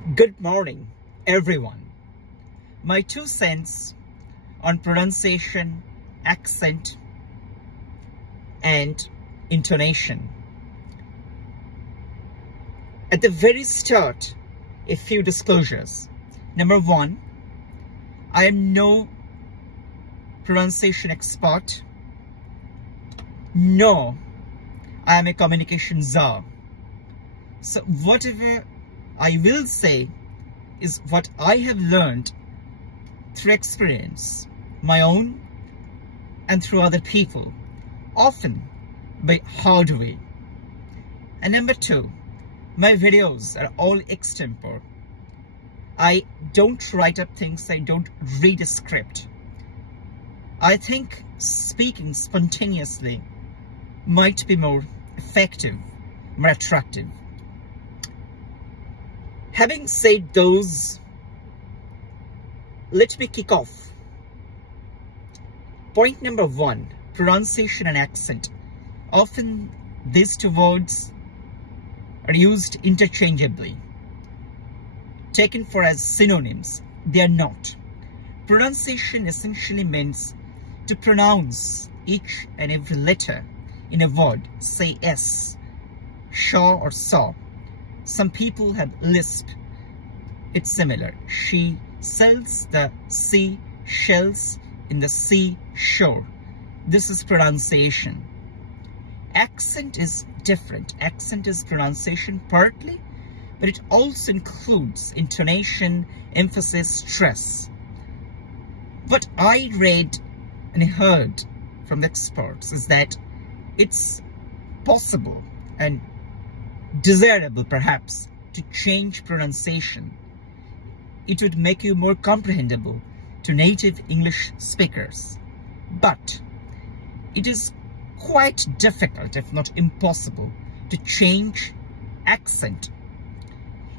Good morning, everyone. My 2 cents on pronunciation, accent, and intonation. At the very start, a few disclosures. Number 1, I am no pronunciation expert. No, I am a communication czar. So whatever I will say is what I have learned through experience, my own and through other people, often by hard way. And number 2, my videos are all extempore. I don't write up things, I don't read a script. I think speaking spontaneously might be more effective, more attractive. Having said those, let me kick off. Point number 1, pronunciation and accent. Often these two words are used interchangeably, taken for as synonyms. They are not. Pronunciation essentially means to pronounce each and every letter in a word. Say S, shaw or saw. Some people have lisp. It's similar. She sells the sea shells in the sea shore. This is pronunciation. Accent is different. Accent is pronunciation partly, but it also includes intonation, emphasis, stress. What I read and heard from the experts is that it's possible and desirable perhaps to change pronunciation. It would make you more comprehensible to native English speakers. But it is quite difficult, if not impossible, to change accent.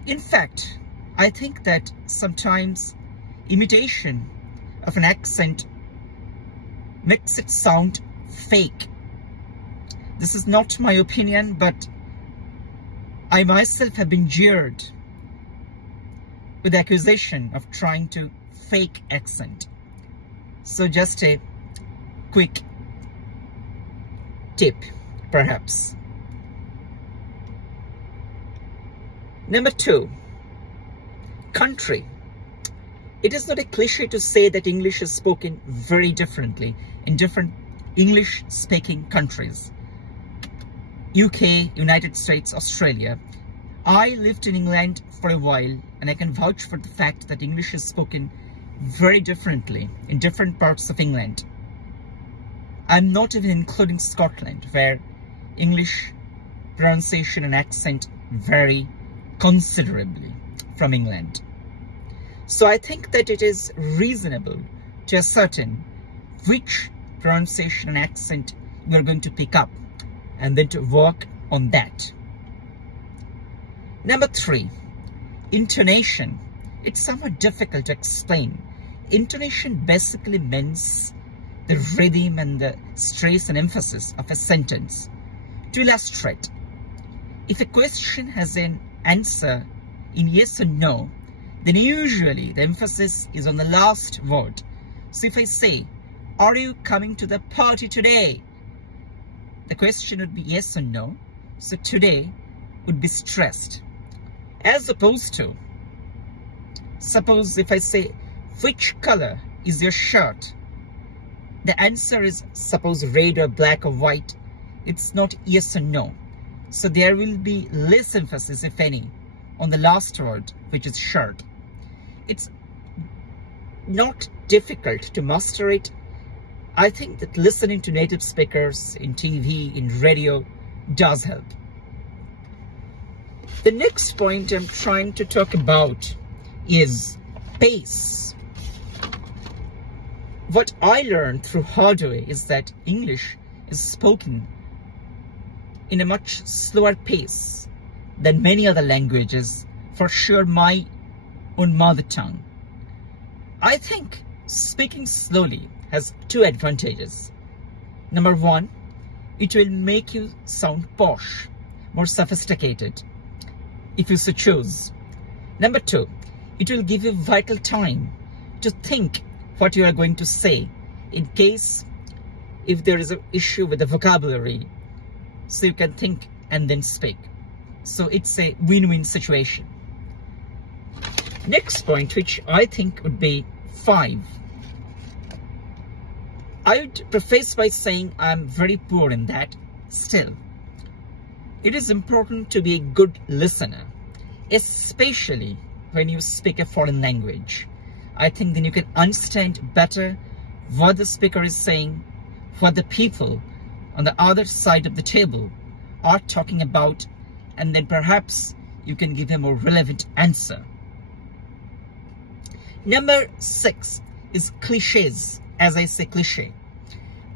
In fact, I think that sometimes imitation of an accent makes it sound fake. This is not my opinion, but I myself have been jeered with the accusation of trying to fake accent. So just a quick tip, perhaps. Number 2, country. It is not a cliche to say that English is spoken very differently in different English-speaking countries. UK, United States, Australia. I lived in England for a while, and I can vouch for the fact that English is spoken very differently in different parts of England. I'm not even including Scotland, where English pronunciation and accent vary considerably from England. So I think that it is reasonable to ascertain which pronunciation and accent you are going to pick up, and then to work on that. Number 3, intonation. It's somewhat difficult to explain. Intonation basically means the rhythm and the stress and emphasis of a sentence. To illustrate, if a question has an answer in yes or no, then usually the emphasis is on the last word. So if I say, "Are you coming to the party today?" the question would be yes or no. So today would be stressed. As opposed to, suppose if I say, "Which color is your shirt?" the answer is suppose red or black or white. It's not yes or no. So there will be less emphasis, if any, on the last word, which is shirt. It's not difficult to master it. I think that listening to native speakers in TV, in radio, does help. The next point I'm trying to talk about is pace. What I learned through hard way is that English is spoken in a much slower pace than many other languages, for sure my own mother tongue. I think speaking slowly has 2 advantages. Number 1, it will make you sound posh, more sophisticated, if you so choose. Number 2, it will give you vital time to think what you are going to say in case if there is an issue with the vocabulary, so you can think and then speak. So it's a win-win situation. Next point, which I think would be 5. I would preface by saying I'm very poor in that. Still, it is important to be a good listener, especially when you speak a foreign language. I think then you can understand better what the speaker is saying, what the people on the other side of the table are talking about, and then perhaps you can give a more relevant answer. Number 6 is cliches. As I say, cliche.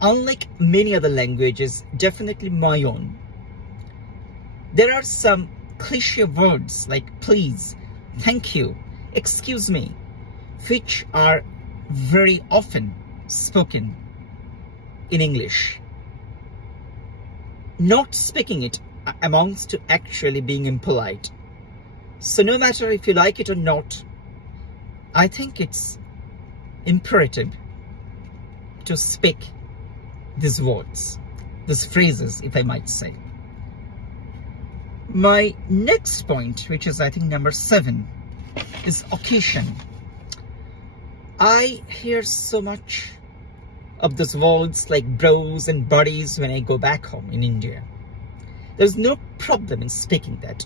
Unlike many other languages, definitely my own, there are some cliche words like please, thank you, excuse me, which are very often spoken in English. Not speaking it amounts to actually being impolite. So no matter if you like it or not, I think it's imperative to speak these words, these phrases, if I might say. My next point, which is I think number 7, is occasion. I hear so much of those words like bros and buddies when I go back home in India. There's no problem in speaking that.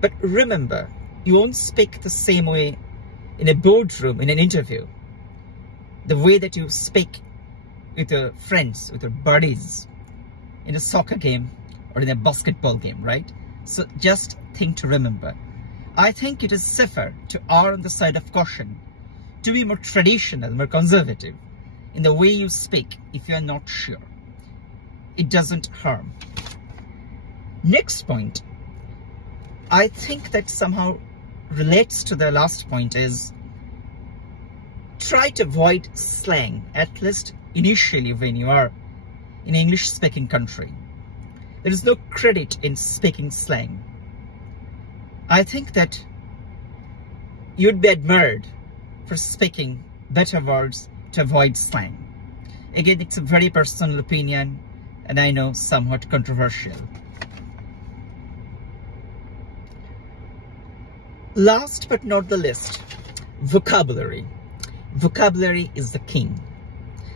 But remember, you won't speak the same way in a boardroom, in an interview, the way that you speak with your friends, with your buddies, in a soccer game or in a basketball game, right? So just think to remember. I think it is safer to err on the side of caution, to be more traditional, more conservative in the way you speak if you are not sure. It doesn't harm. Next point, I think that somehow relates to the last point, is try to avoid slang, at least initially when you are in an English-speaking country. There is no credit in speaking slang. I think that you'd be admired for speaking better words to avoid slang. Again, it's a very personal opinion, and I know somewhat controversial. Last but not the least, vocabulary. Vocabulary is the king.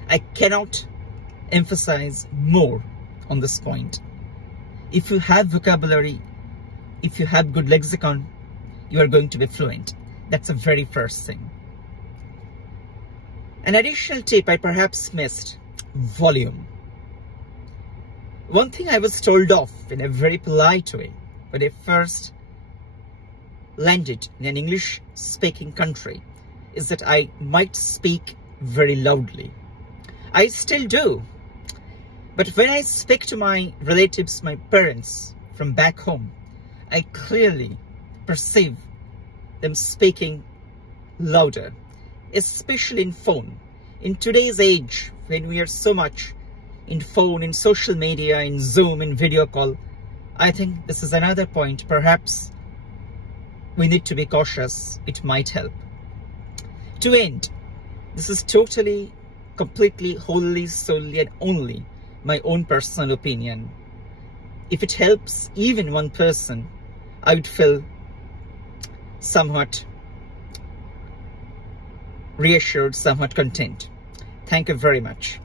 I cannot emphasize more on this point. If you have vocabulary, if you have good lexicon, you are going to be fluent. That's the very first thing. An additional tip I perhaps missed, volume. One thing I was told off in a very polite way when I first landed in an English-speaking country is that I might speak very loudly. I still do. But when I speak to my relatives, my parents from back home, I clearly perceive them speaking louder, especially in phone. In today's age, when we are so much in phone, in social media, in Zoom, in video call, I think this is another point. Perhaps we need to be cautious. It might help. To end, this is totally, completely, wholly, solely, and only my own personal opinion. If it helps even one person, I would feel somewhat reassured, somewhat content. Thank you very much.